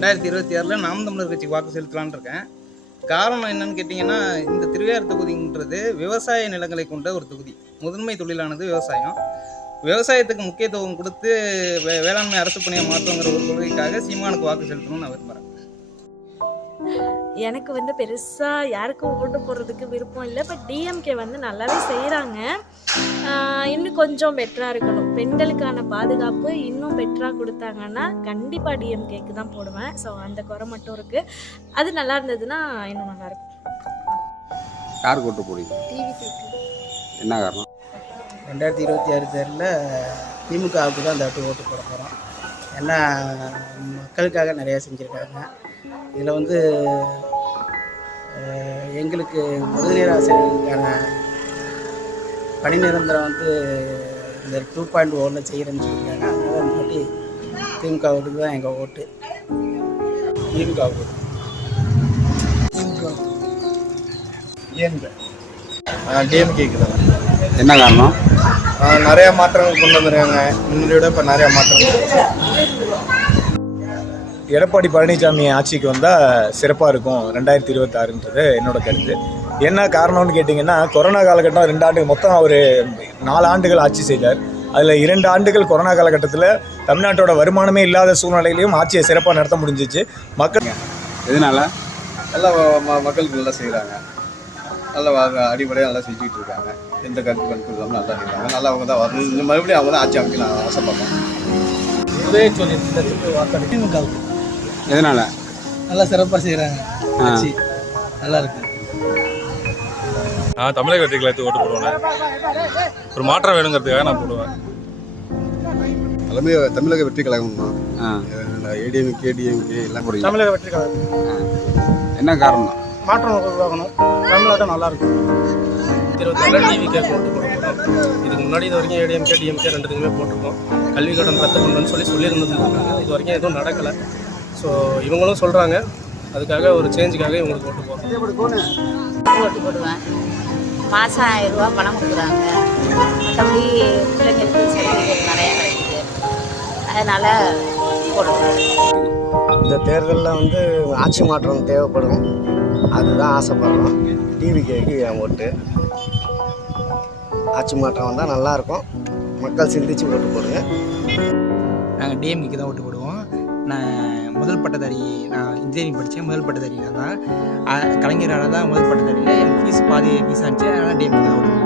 2026 நாம் தமிழர் கட்சிக்கு வாக்கு செலுத்தலான்னு இருக்கேன். காரணம் என்னன்னு கேட்டிங்கன்னா, இந்த திருவையாறு தொகுதின்றது விவசாய நிலங்களை கொண்ட ஒரு தொகுதி. முதன்மை தொழிலானது விவசாயம். விவசாயத்துக்கு முக்கியத்துவம் கொடுத்து வேளாண்மை அரசு பணியாக மாற்றுங்கிற ஒரு கொள்கைக்காக சீமானுக்கு வாக்கு செலுத்தணும்னு நான் விரும்புகிறேன். எனக்கு வந்து பெருசாக யாருக்கும் ஓட்டு போடுறதுக்கு விருப்பம் இல்லை. பட் டிஎம்கே வந்து நல்லாவே செய்கிறாங்க. இன்னும் கொஞ்சம் பெட்டராக இருக்கணும். பெண்களுக்கான பாதுகாப்பு இன்னும் பெட்டராக கொடுத்தாங்கன்னா கண்டிப்பாக டிஎம்கேக்கு தான் போடுவேன். ஸோ அந்த குறை மட்டும் இருக்குது. அது நல்லா இருந்ததுன்னா இன்னும் நல்லாயிருக்கும். யாருக்கு ஓட்டு போடுவீங்க? என்ன காரணம்? 2026 தேர்தலில் திமுகவுக்கு தான் இந்த வாட்டி ஓட்டு போட போகிறோம். ஏன்னா மக்களுக்காக நிறையா செஞ்சுருக்காங்க. இதில் வந்து எங்களுக்கு முதுநிலை ஆசிரியர்களுக்கான பணி நிரந்தரம் வந்து இந்த 2.1 செய்கிறேன்னு சொல்லியிருக்காங்க. அதனால் இந்த வாட்டி திமுக ஓட்டுக்கு தான் எங்கள் ஓட்டு. திமுக டிஎம்கேக்கு தான். என்ன காரணம்? நிறையா மாற்றங்கள் கொண்டு வந்துருக்காங்க. முன்னாடி விட இப்போ நிறையா மாற்றங்கள். எடப்பாடி பழனிசாமி ஆட்சிக்கு வந்தால் சிறப்பாக இருக்கும் 2026ன்றது என்னோட கருத்து. என்ன காரணம்னு கேட்டிங்கன்னா, கொரோனா காலகட்டம் 2 ஆண்டுகள், மொத்தம் ஒரு 4 ஆண்டுகள் ஆட்சி செய்தார். அதில் 2 ஆண்டுகள் கொரோனா காலகட்டத்தில் தமிழ்நாட்டோட வருமானமே இல்லாத சூழ்நிலையிலையும் ஆட்சியை சிறப்பாக நடத்த முடிஞ்சிச்சு. மக்கள் எதனால? நல்லா மக்களுக்கு நல்லா செய்கிறாங்க. நல்லா அடிப்படையாக நல்லா செஞ்சுக்கிட்டு இருக்காங்க. எந்த கருத்து இல்லாமல் நல்லா செய்கிறாங்க. நல்லா அவங்க தான் வரணும். மறுபடியும் அவங்க தான் ஆட்சி அமைக்க நான் ஆசைப்படுறேன். திமுகவுக்கு எதனால? நல்லா சிறப்பாக செய்கிறாங்க. ஆட்சி நல்லா இருக்கு. நான் தமிழக வெற்றி கழகத்துக்கு ஓட்டு போடுவேன். ஒரு மாற்றம் வேணுங்கிறதுக்காக நான் போடுவேன். எல்லாமே தமிழக வெற்றி கழகம் தான். ஏடிஎம்கே டிஎம்கே எல்லாம் போடுங்க. தமிழக வெற்றி கழகம். என்ன காரணம்? மாற்றம் உருவாகணும். தமிழ்நாடு நல்லா இருக்கும். 26 டிவிக்கு ஓட்டு போட போகிறோம். இதுக்கு முன்னாடி இது வரைக்கும் ஏடிஎம்கே டிஎம்கே ரெண்டுத்துக்குமே போட்டிருக்கோம். கல்வி கடன் ரத்து பண்ணணும்னு சொல்லியிருந்துருக்காங்க. இது வரைக்கும் எதுவும் நடக்கலை. ஸோ இவங்களும் சொல்கிறாங்க. அதுக்காக ஒரு சேஞ்சுக்காக இவங்களுக்கு ஓட்டு போடுறோம். ஓட்டு போடுவேன். மாதம் 1000 ரூபா பணம் கொடுக்குறாங்க. மற்றபடி பிள்ளைங்களுக்கு சர்டிஃபிகேட் நிறையா கிடைக்குது. அதனால் போடுவேன். இந்த தேர்தலில் வந்து ஆட்சி மாற்றம் தேவைப்படும். அதுதான் ஆசைப்படுறோம். டிவிகேக்கு என் ஓட்டு. ஆட்சி மாற்றம் வந்தால் நல்லாயிருக்கும். மக்கள் சிந்திச்சு ஓட்டு போடுங்க. நாங்கள் டிஎம்கேக்கு தான் ஓட்டு போடுவோம். நான் முதல் பட்டதாரி, நான் இன்ஜினியரிங் படித்தேன். முதல் பட்டதாரி நான் தான். கலைஞரால் தான் முதல் பட்டதாரியில் எனக்கு பாதி ஃபீஸ் ஆச்சு. அதனால் டிஎம்கே தான் ஓட்டு போடுவோம்.